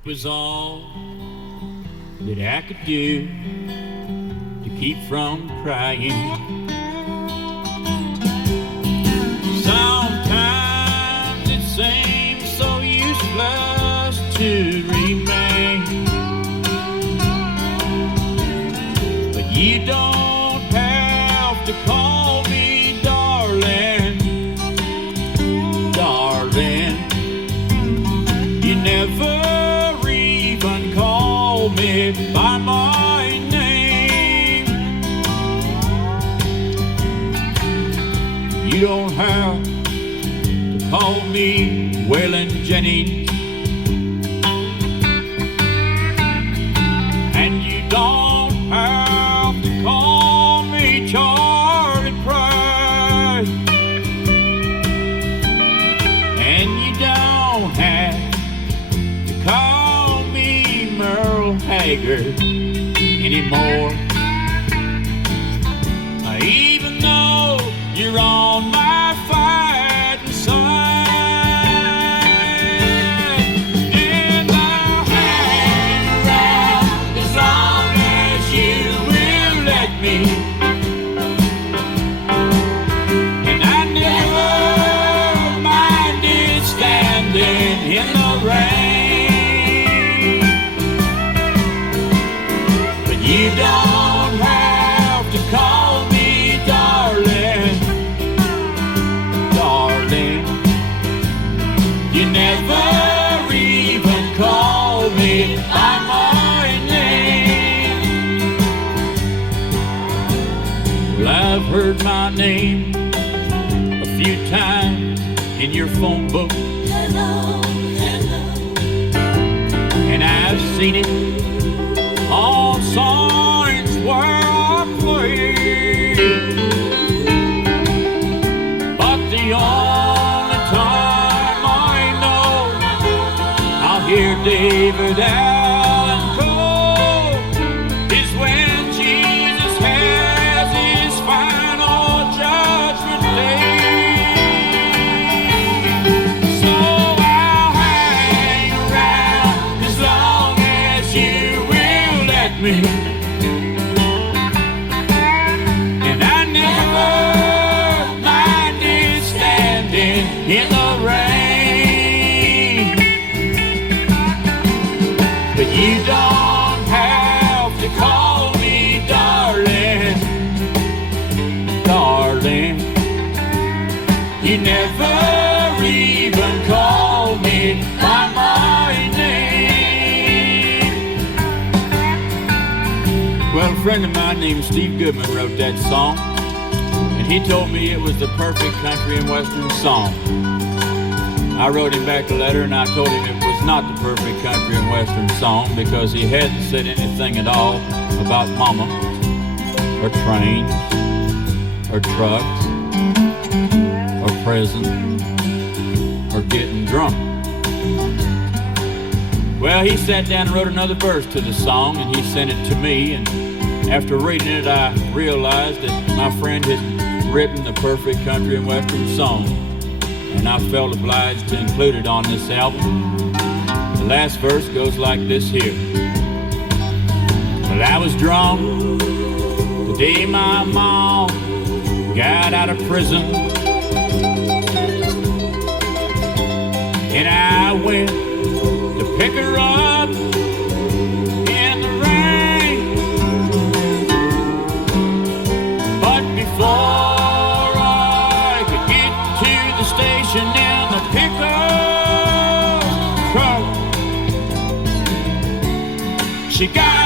Was all that I could do to keep from crying. Sometimes it seems so useless to remain, but you don't have to call me darling, darling. You never call me by my name. You don't have to call me Waylon Jennings, and you don't have to call me Charlie Price, and you don't have to call Merle Haggard anymore. Even though you're on my fighting side, and I'll hang around as long as you will let me. And I never minded standing in the rain. You don't have to call me darling, darling. You never even call me by my name. Well, I've heard my name a few times in your phone book. Hello, hello. And I've seen it on signs where I play, but the only time I know I'll hear David Allen call is when Jesus has his final judgment day. So I'll hang around as long as you me. And I never minded standing in the rain, but you don't have to call me darling, darling. You never even call me by my name. Well, a friend of mine named Steve Goodman wrote that song, and he told me it was the perfect country and western song. I wrote him back a letter and I told him it was not the perfect country and western song because he hadn't said anything at all about mama, or trains, or trucks, or prison, or getting drunk. Well, he sat down and wrote another verse to the song, and he sent it to me, and after reading it, I realized that my friend had written the perfect country and western song, and I felt obliged to include it on this album. The last verse goes like this here. Well, I was drunk the day my mom got out of prison, and I went to pick her up in the rain. But before I could get to the station in the pickup truck, she got